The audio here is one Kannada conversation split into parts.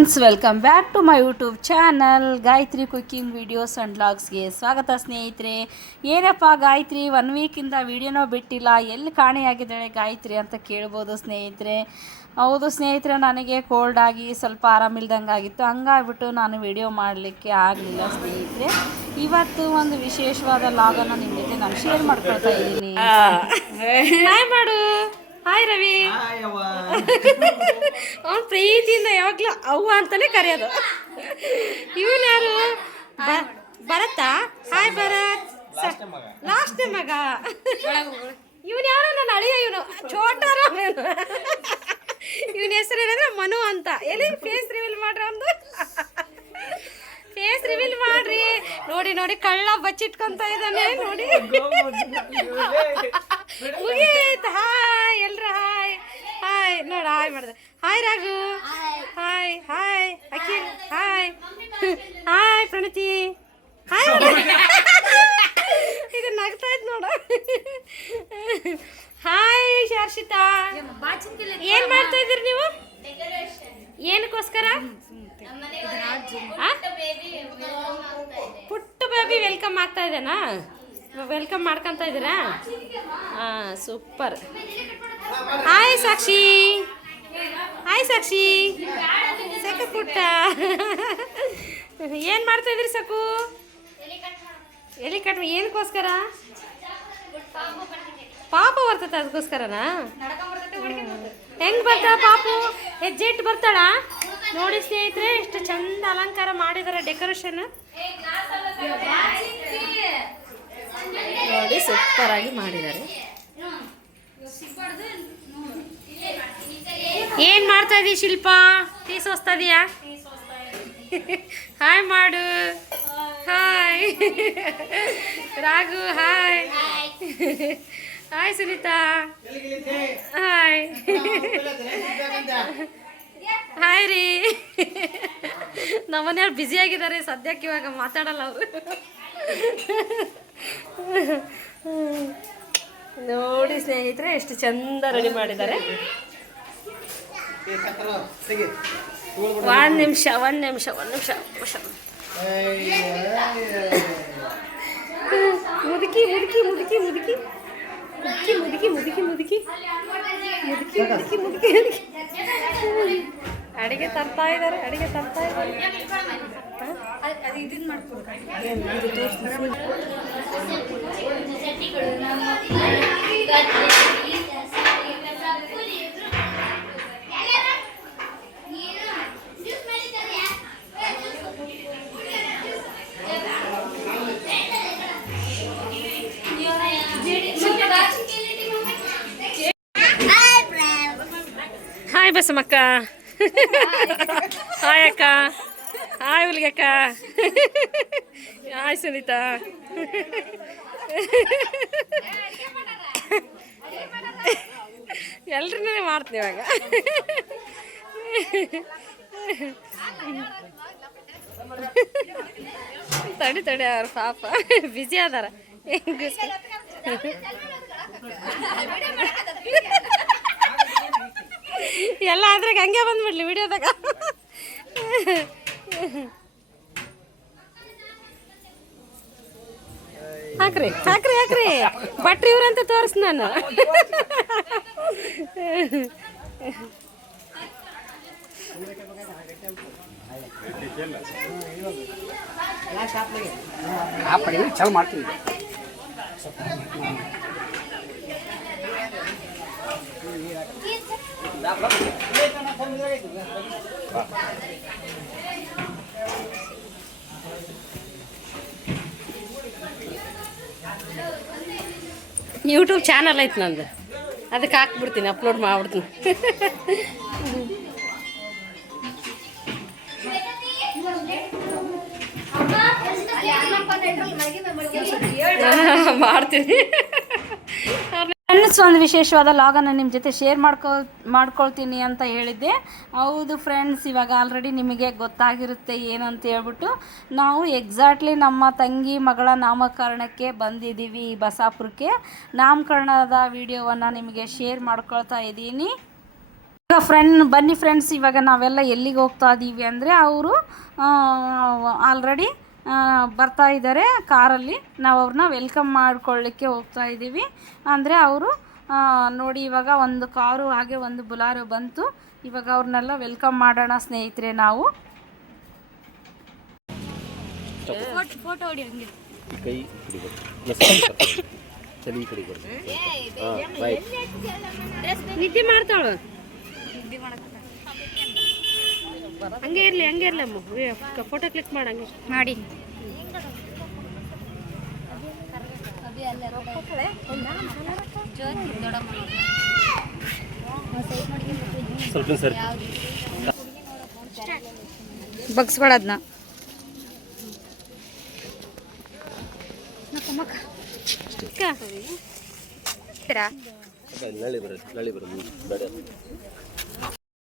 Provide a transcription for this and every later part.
Friends welcome back to my YouTube channel Gayathri cooking videos and ಬ್ಲಾಗ್ಸ್ಗೆ ಸ್ವಾಗತ ಸ್ನೇಹಿತರೆ. ಏನಪ್ಪ ಗಾಯತ್ರಿ ಒನ್ ವೀಕಿಂದ ವೀಡಿಯೋನೋ ಬಿಟ್ಟಿಲ್ಲ ಎಲ್ಲಿ ಕಾಣೆಯಾಗಿದ್ದಾಳೆ ಗಾಯತ್ರಿ ಅಂತ ಕೇಳ್ಬೋದು ಸ್ನೇಹಿತರೆ. ಹೌದು ಸ್ನೇಹಿತರೆ ನನಗೆ ಕೋಲ್ಡ್ ಆಗಿ ಸ್ವಲ್ಪ ಆರಾಮಿಲ್ದಂಗೆ ಆಗಿತ್ತು ಹಂಗಾಗ್ಬಿಟ್ಟು ನಾನು ವಿಡಿಯೋ ಮಾಡಲಿಕ್ಕೆ ಆಗಲಿಲ್ಲ ಸ್ನೇಹಿತರೆ. ಇವತ್ತು ಒಂದು ವಿಶೇಷವಾದ ಲಾಗನ್ನು ನಿಮ್ಮ ಜೊತೆ ನಾನು ಶೇರ್ ಮಾಡ್ಕೊಳ್ತಾ ಇದ್ದೀನಿ. ಮಾಡು. ಹಾಯ್ ರವಿ ಅವ್ನು ಪ್ರೀತಿಯಿಂದ ಯಾವಾಗಲೂ ಅವ್ವ ಅಂತಾನೆ ಕರೆಯೋದು. ಇವನು ಯಾರು? ಭರತಾ? ಹಾಯ್ ಭರತ್. ಲಾಸ್ಟ್ ಮಗ. ಇವನು ಯಾರು? ನನ್ನ ಅಳಿಯ ಇವನು. ಚೋಟಾರ ಇವನ ಹೆಸರು ಏನಂದ್ರೆ ಮನು ಅಂತ. ಎಲ್ಲಿ ಫೇಸ್ ರಿವೀಲ್ ಮಾಡ್ರ ಒಂದು ಫೇಸ್ ರಿವೀಲ್ ಮಾಡ್ರಿ. ನೋಡಿ ನೋಡಿ ಕಳ್ಳ ಬಚ್ಚಿಟ್ಕೊಂತ ಇದ್ದಾನೆ. ನೋಡಿ. ಮುಗೀತು ಹಾಯ್ ಎಲ್ರ ಹಾಯ್. ಹಾಯ್ ನೋಡ ಹಾಯ್ ಮಾಡಿದೆ. Hi Raghu. Hi hi Akhil hi. Hi Pranathi. Hi. ಇದು ನಗ್ತಾ ಇದ್ ನೋಡ. ಹಾಯ್ ಶಾರ್ಷಿತಾ ಏನ್ ಮಾಡ್ತಾ ಇದ್ದೀರಿ ನೀವು? ಏನಕ್ಕೋಸ್ಕರ? ಪುಟ್ಟ ಬೇಬಿ ವೆಲ್ಕಮ್ ಆಗ್ತಾ ಇದ್ದೇನಾ ವೆಲ್ಕಮ್ ಮಾಡ್ಕೊಂತ ಇದ್ದೀರಾ? ಹಾಂ super hi Sakshi. Hi Sakshi. ಸಕ ಪುಟ್ಟ. ಏನು ಮಾಡ್ತಾ ಇದ್ರಿ ಸಾಕು? ಎಲ್ಲಿ ಕಟ್ ಏನಕ್ಕೋಸ್ಕರ? ಪಾಪ ಬರ್ತೈತೆ ಅದಕ್ಕೋಸ್ಕರನಾ? ಹೆಂಗ್ ಬರ್ತಾಳ ಪಾಪು? ಹೆಜ್ಜೆ ಇಟ್ಟು ಬರ್ತಾಳ? ನೋಡಿ ಸ್ನೇಹಿತರೆ, ಎಷ್ಟು ಚಂದ ಅಲಂಕಾರ ಮಾಡಿದಾರೆ ಡೆಕೋರೇಷನ್ ನೋಡಿ ಸೂಪರ್ ಆಗಿ ಮಾಡಿದ್ದಾರೆ. ಏನ್ ಮಾಡ್ತಾ ಇದೀಯ ಶಿಲ್ಪ? ಟೀ ಸೋಸ್ತಾ ಇದೀಯಾ? ಹಾಯ್ ಮಾಡು. Hi Raghu hi hi Sunita. Hi hi ರೀ. ನಮ್ಮನೆಯವ್ರು ಬ್ಯುಸಿ ಆಗಿದ್ದಾರೆ, ಸದ್ಯಕ್ಕೆ ಇವಾಗ ಮಾತಾಡಲ್ಲ ಅವರು. ನೋಡಿ ಸ್ನೇಹಿತರೆ, ಎಷ್ಟು ಚಂದ ರೆಡಿ ಮಾಡಿದ್ದಾರೆ. ಒಂದು ನಿಮಿಷ ಒಂದು ನಿಮಿಷ ಒಂದು ನಿಮಿಷ ನಿಮಿಷ. ಮುದುಕಿ ಮುದುಕಿ ಮುದುಕಿ. ಮುದುಕಿ ಮುದುಕಿ ಮುದುಕಿ ಮುದುಕಿ. ಮುದುಕಿ ಮುದುಕಿ ಮುದುಕಿ ಮುದುಕಿ. ಅಡಿಗೆ ತರ್ತಾ ಇದ್ದಾರೆ, ಅಡಿಗೆ ತರ್ತಾ ಇದ್ದಾರೆ. ಹಾಯ್ ಬಸಮ್ಮಕ್ಕ ಹಾಯ್ ಅಕ್ಕ ಹಾಯ್ ಹುಲಿಗಕ್ಕ. ಹಾಯ್ ಸುನೀತಾ. ಎಲ್ರನ್ನೇ ಮಾಡ್ತೀನಿ ಇವಾಗ. ತಡಿ ತಡಿ, ಅವ್ರ ಪಾಪ. ಬ್ಯುಸಿ ಅದಾರ. ಹೆಂಗ? ಎಲ್ಲ ಆದ್ರೆ ಹಂಗೆ ಬಂದ್ಬಿಡ್ಲಿ ವಿಡಿಯೋದಾಗ. ಹಾಕ್ರಿ ಹಾಕ್ರಿ ಹಾಕ್ರಿ. ಭಟ್ರಿ ಇವ್ರಂತ ತೋರಿಸ್ ನಾನು. ಚಾಲು ಮಾಡ್ತೀನಿ. ಯೂಟ್ಯೂಬ್ ಚಾನಲ್ ಐತೆ ನಂದು. ಅದಕ್ಕೆ ಹಾಕ್ಬಿಡ್ತೀನಿ ಅಪ್ಲೋಡ್ ಮಾಡ್ಬಿಡ್ತೀನಿ. ಮಾಡ್ತೀನಿ. ಫ್ರೆಂಡ್ಸ್ ಒಂದು ವಿಶೇಷವಾದ ಲಾಗನ್ನು ನಿಮ್ಮ ಜೊತೆ ಶೇರ್ ಮಾಡ್ಕೊ ಮಾಡ್ಕೊಳ್ತೀನಿ ಅಂತ ಹೇಳಿದ್ದೆ. ಹೌದು ಫ್ರೆಂಡ್ಸ್ ಇವಾಗ ಆಲ್ರೆಡಿ ನಿಮಗೆ ಗೊತ್ತಾಗಿರುತ್ತೆ ಏನಂತ ಹೇಳ್ಬಿಟ್ಟು ನಾವು ಎಕ್ಸಾಕ್ಟ್ಲಿ ನಮ್ಮ ತಂಗಿ ಮಗಳ ನಾಮಕರಣಕ್ಕೆ ಬಂದಿದ್ದೀವಿ ಬಸಾಪುರಕ್ಕೆ. ನಾಮಕರಣದ ವಿಡಿಯೋವನ್ನು ನಿಮಗೆ ಶೇರ್ ಮಾಡ್ಕೊಳ್ತಾ ಇದ್ದೀನಿ. ಈಗ ಫ್ರೆಂಡ್ ಬನ್ನಿ ಫ್ರೆಂಡ್ಸ್ ಇವಾಗ ನಾವೆಲ್ಲ ಎಲ್ಲಿಗೆ ಹೋಗ್ತಾ ಇದ್ದೀವಿ ಅಂದರೆ ಅವರು ಆಲ್ರೆಡಿ ಬರ್ತಾ ಇದ್ದಾರೆ ಕಾರಲ್ಲಿ. ನಾವು ಅವ್ರನ್ನ ವೆಲ್ಕಮ್ ಮಾಡ್ಕೊಳ್ಳಿಕ್ಕೆ ಹೋಗ್ತಾ ಇದ್ದೀವಿ ಅಂದರೆ ಅವರು ನೋಡಿ ಇವಾಗ ಒಂದು ಕಾರು ಹಾಗೆ ಒಂದು ಬುಲಾರು ಬಂತು. ಇವಾಗ ಅವ್ರನ್ನೆಲ್ಲ ವೆಲ್ಕಮ್ ಮಾಡೋಣ ಸ್ನೇಹಿತರೆ ನಾವು. ಫೋಟೋ ಹೊಡಿ ಹಂಗೆ. ಕೈ ಕಡೆ ಬರ್ತೀನಿ ನಿದ್ದೆ ಮಾಡ್ತಾಳು. ಹಂಗೆ ಇರ್ಲಿ ಹಂಗೆ ಇರ್ಲಿ ಅಮ್ಮ. ಫೋಟೋ ಕ್ಲಿಕ್ ಮಾಡ ಹಂಗೆ. ಮಾಡಿ. ಸ್ವಲ್ಪ ಬರ ಬಗ್ಸ್ಬೇಡ ಅದನ್ನ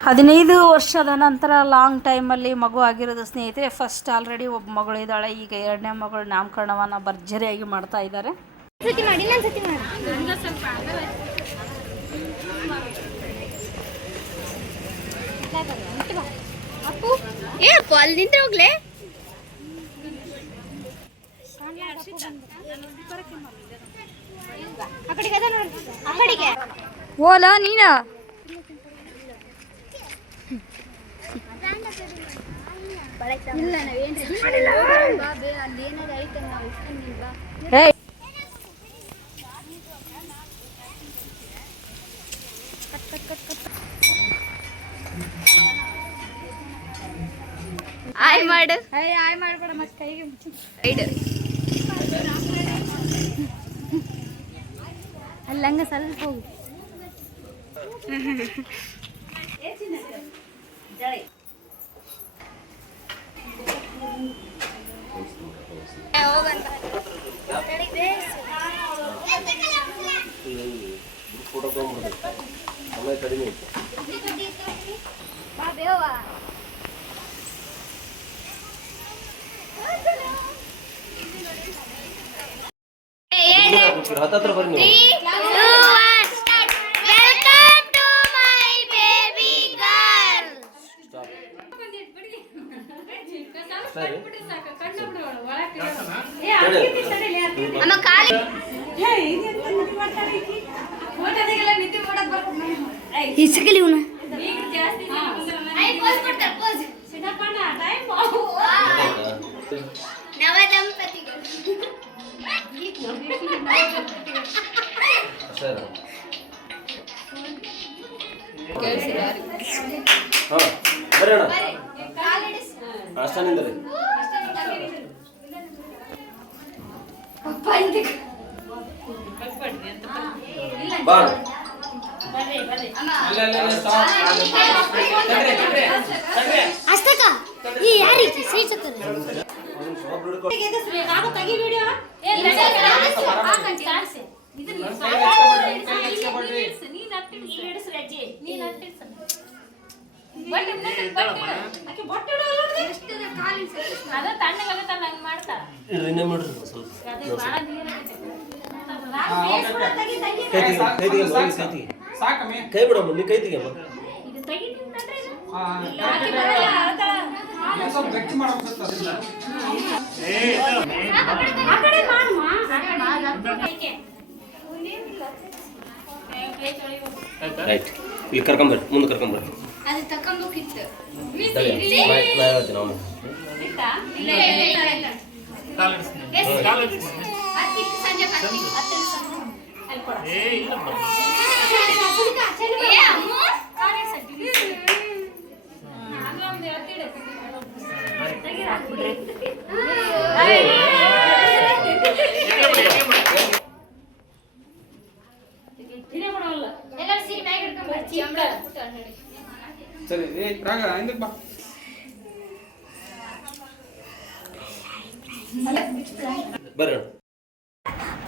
ಹದಿನೈದು ವರ್ಷದ ನಂತರ ಲಾಂಗ್ ಟೈಮಲ್ಲಿ ಮಗು ಆಗಿರೋದು ಸ್ನೇಹಿತರೆ ಫಸ್ಟ್ ಆಲ್ರೆಡಿ ಒಬ್ಬ ಮಗಳು ಇದ್ದಾಳೆ. ಈಗ ಎರಡನೇ ಮಗಳು ನಾಮಕರಣವನ್ನು ಭರ್ಜರಿಯಾಗಿ ಮಾಡ್ತಾ ಇದ್ದಾರೆ. ಓಲಾ ಮಾಡಿ ಆಯ್ ಮಾಡು ಆಯ್ ಮಾಡ್ಬೇಡ ಮತ್ತೆ ಕೈಗೆ ಐಡು ಅಲ್ಲಿ ಹಂಗ ಸ್ವಲ್ಪ ಹೋಗು ಫೋಟೋ ತೊಗೊಂಡ್ಬಿಡ್ತೀನಿ ಆಮೇಲೆ ಕಡಿಮೆ ಐತೆ ಹತ್ತತ್ರ ಬರ್ರಿ ನೀವು. ಸರಿ. ನಮ್ಮ ಕಾಲಿ ಇಸಕಲಿ ಇವನು. ಹಾಂ. ಬರ್ರಿ ಅಣ್ಣ ಅಷ್ಟನಿಂದ ರೀ ಬಾ ಅಷ್ಟಕ್ಕ ಈ ಯಾರಿಗೆ seat ಇಡ್ರಿ ಇನ್ನೇ ಮಾಡ್ರಿ ಸ್ವಲ್ಪ. ಕೈ ತೆಗಿ ಕೈ ತೆಗಿ ಕೈ ತೆಗಿ ಸಾಕಮ್ಮಿ. ಕೈ ಬಿಡಮ್ಮ ನೀ ಕೈ ತೆಗಿಯಮ್ಮ ರೈಟ್ ಇಲ್ಲಿ ಕರ್ಕೊಂಬರ್ರಿ ಮುಂದೆ ಕರ್ಕೊಂಬರ್ರಿ ಅದು ಸಂಜೆ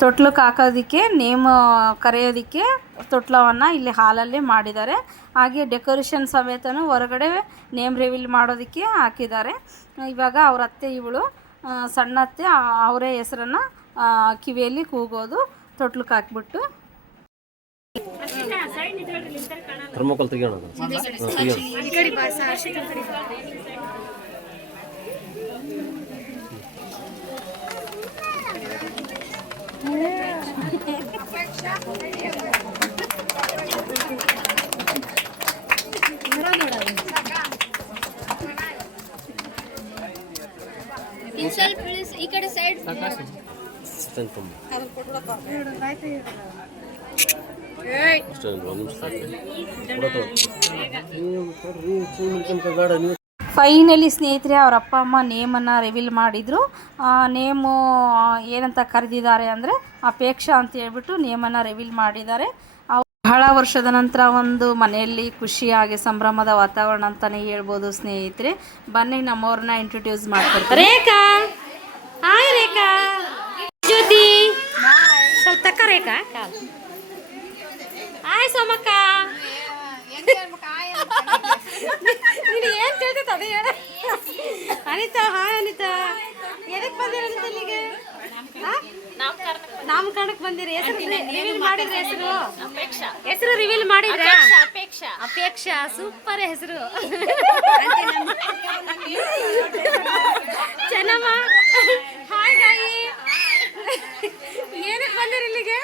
ತೊಟ್ಲಕ್ಕೆ ಹಾಕೋದಕ್ಕೆ ನೇಮ್ ಕರೆಯೋದಕ್ಕೆ ತೊಟ್ಲವನ್ನು ಇಲ್ಲಿ ಹಾಲಲ್ಲಿ ಮಾಡಿದ್ದಾರೆ ಹಾಗೆ ಡೆಕೋರೇಷನ್ ಸಮೇತನು ಹೊರಗಡೆ ನೇಮ್ ರಿವೀಲ್ ಮಾಡೋದಕ್ಕೆ ಹಾಕಿದ್ದಾರೆ ಇವಾಗ ಅವ್ರ ಅತ್ತೆ ಇವಳು ಸಣ್ಣ ಅತ್ತೆ ಆ- ಅವರೇ ಹೆಸರನ್ನು ಕಿವಿಯಲ್ಲಿ ಕೂಗೋದು ತೊಟ್ಲಕ್ಕೆ ಹಾಕ್ಬಿಟ್ಟು ಥರ್ಮೋಕಾಲ್ ತೆಗಿಯೋಣ ಸ್ವಲ್ಪ ಈ ಕಡೆ ಸೈಡ್ ಅಷ್ಟೇನು ಒಂದು ನಿಮಿಷ ಫೈನಲಿ ಸ್ನೇಹಿತರೆ ಅವರ ಅಪ್ಪ ಅಮ್ಮ ನೇಮನ್ನು ರಿವೀಲ್ ಮಾಡಿದರು. ನೇಮು ಏನಂತ ಕರೆದಿದ್ದಾರೆ ಅಂದರೆ ಅಪೇಕ್ಷಾ ಅಂತ ಹೇಳ್ಬಿಟ್ಟು ನೇಮನ್ನು ರಿವೀಲ್ ಮಾಡಿದ್ದಾರೆ. ಬಹಳ ವರ್ಷದ ನಂತರ ಒಂದು ಮನೆಯಲ್ಲಿ ಖುಷಿಯಾಗಿ ಸಂಭ್ರಮದ ವಾತಾವರಣ ಅಂತಲೇ ಹೇಳ್ಬೋದು ಸ್ನೇಹಿತರೆ. ಬನ್ನಿ ನಮ್ಮವ್ರನ್ನ ಇಂಟ್ರೊಡ್ಯೂಸ್ ಮಾಡ್ಕೊಡ್ತಾರೆ ರೇಖಾ! ಹಾಯ್ ರೇಖಾ! ಜ್ಯೋತಿ! ಸ್ವಲ್ಪ ತಕ್ಕ ರೇಖಾ ಹಾಯ್ ಸೋಮಕ್ಕ. ನೀನು ಏನು ಕೇಳ್ತೈತೆ ಅದೇ ಹೇಳ. ಅನಿತಾ ಹಾಯ್ ಅನಿತಾ. ಎದಕ್ ಬಂದಿರ ಅನಿತಾ ಇಲ್ಲಿಗೆ? ನಾಮಕರಣಕ್ಕೆ ಬಂದಿರಿ. ಹೆಸರು ರಿವೀಲ್ ಮಾಡಿದ್ರೆ ಹೆಸರು? ಹೆಸರು ರಿವೀಲ್ ಮಾಡಿದ್ರೆ? ಅಪೇಕ್ಷ ಅಪೇಕ್ಷಾ. ಸೂಪರ್ ಹೆಸರು. ಚೆನ್ನಮ್ಮ ಹಾಯ್ ಗಾಯಿ ಏನಕ್ಕೆ ಬಂದಿರಿ ಇಲ್ಲಿಗೆ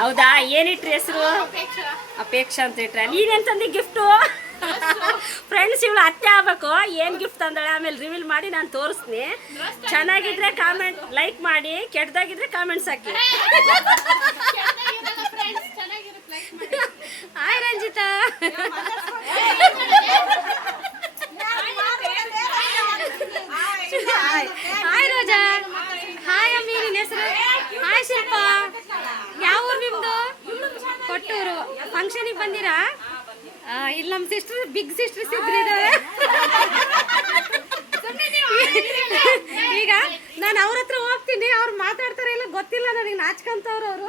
ಹೌದಾ? ಏನಿಟ್ರಿ ಹೆಸರು? ಅಪೇಕ್ಷಾ ಅಂತ ಇಟ್ರೆ. ನೀನೇನ್ ತಂದಿ ಗಿಫ್ಟು? ಫ್ರೆಂಡ್ಸ್ ಇವಳು ಅತ್ತೆ ಆಗ್ಬೇಕು. ಏನ್ ಗಿಫ್ಟ್ ತಂದಾಳೆ ಆಮೇಲೆ ರಿವೀಲ್ ಮಾಡಿ ನಾನು ತೋರಿಸ್ತೀನಿ. ಚೆನ್ನಾಗಿದ್ರೆ ಕಾಮೆಂಟ್ ಲೈಕ್ ಮಾಡಿ ಕೆಟ್ಟದಾಗಿದ್ರೆ ಕಾಮೆಂಟ್ಸ್ ಹಾಕಿ. Hi Ranjitha hi Roja hi Ammi ನಿನ್ನ ಹೆಸರು ಹಾಯ್ ಶಿಲ್ಪ ಯಾವ ಊರು ನಿಮ್ದು ಕೊಟ್ಟೂರು ಫಂಕ್ಷನಿಗೆ ಬಂದಿರಾ? ಇಲ್ಲಿ ನಮ್ಮ ಸಿಸ್ಟರ್ ಬಿಗ್ ಸಿಸ್ಟರ್ಸ್ ಇದಾವೆ ಈಗ ನಾನು ಅವ್ರ ಹತ್ರ ಹೋಗ್ತೀನಿ. ಅವ್ರು ಮಾತಾಡ್ತಾರೆ ಇಲ್ಲ ಗೊತ್ತಿಲ್ಲ ನನಗೆ ನಾಚ್ಕೊಂತವ್ರು ಅವರು.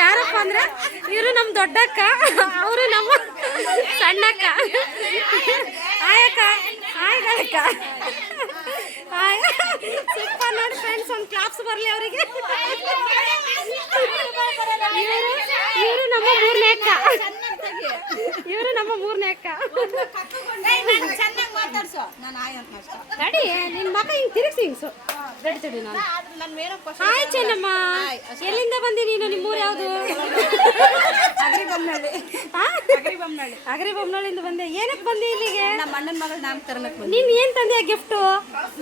ಯಾರಪ್ಪ ಅಂದ್ರೆ ಇವರು ನಮ್ಮ ದೊಡ್ಡಕ್ಕ ಅವರು ನಮ್ಮ ಸಣ್ಣಕ್ಕ. ಆಯಕ್ಕ ಆಯ್ಕ ಸೂಪರ್ ನೋಡಿ ಫ್ರೆಂಡ್ಸ್ ಒಂದು ಕ್ಲಾಪ್ಸ್ ಬರಲಿ ಅವರಿಗೆ. ಇವರು ನಮ್ಮ ಮೂರನೇ ಅಕ್ಕ. ಇವರು ನಮ್ಮ ಮೂರನೇ ಅಕ್ಕ. ತಡಿ ನಿನ್ ಮಗ ಹಿಂಗ್ ತಿರುಗಿಸಿ ಹಿಂಗ್ ಹಾಯ್ ಚೆನ್ನಮ್ಮ. ಎಲ್ಲಿಂದ ಬಂದಿ ನೀನು? ನಿಮ್ಮೂರು ಯಾವುದು? ಅಗರಿ ಬೊಮ್ಮನಹಳ್ಳಿಯಿಂದ ಬಂದೆ. ಏನಕ್ಕೆ ಬಂದಿ ಇಲ್ಲಿಗೆ? ನಮ್ಮ ಅಣ್ಣನ ಮಗಳ ನಾಮಕರಣಕ್ಕೆ ಬಂದು. ನೀನ್ ಏನ್ ತಂದೆ ಗಿಫ್ಟು?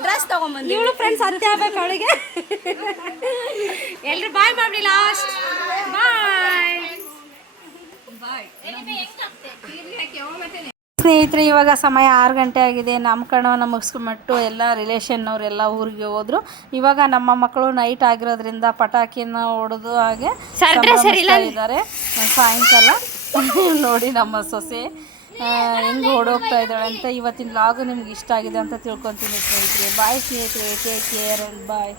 ಡ್ರೆಸ್ ತಗೊಂಬಂದು. ಇವಳು ಫ್ರೆಂಡ್ಸ್ ಅತ್ತೆ ಆಗ್ಬೇಕು ಅವಳಿಗೆ. ಎಲ್ರು ಬಾಯ್ ಮಾಡ್ಲಿ ಲಾಸ್ಟ್ ಬಾಯ್ ಸ್ನೇಹಿತರೆ ಇವಾಗ ಸಮಯ ಆರು ಗಂಟೆ ಆಗಿದೆ. ನಮ್ಮ ನಾಮಕರಣವನ್ನು ಮುಗಿಸ್ಕೊಂಬಿಟ್ಟು ಎಲ್ಲ ರಿಲೇಷನ್ನವರೆಲ್ಲ ಊರಿಗೆ ಹೋದ್ರು. ಇವಾಗ ನಮ್ಮ ಮಕ್ಕಳು ನೈಟ್ ಆಗಿರೋದ್ರಿಂದ ಪಟಾಕಿನ ಹೊಡೆದು ಹಾಗೆ ಇದ್ದಾರೆ. ಸಾಯಂಕಾಲ. ನೋಡಿ ನಮ್ಮ ಸೊಸೆ ಹೆಂಗೆ ಓಡೋಗ್ತಾ ಇದ್ದಾಳೆ ಅಂತ ಇವತ್ತಿನ ಲಾಗು ನಿಮ್ಗೆ ಇಷ್ಟ ಆಗಿದೆ ಅಂತ ತಿಳ್ಕೊತೀನಿ ಸ್ನೇಹಿತರೆ. ಬಾಯ್ ಸ್ನೇಹಿತರೆ. Take care and bye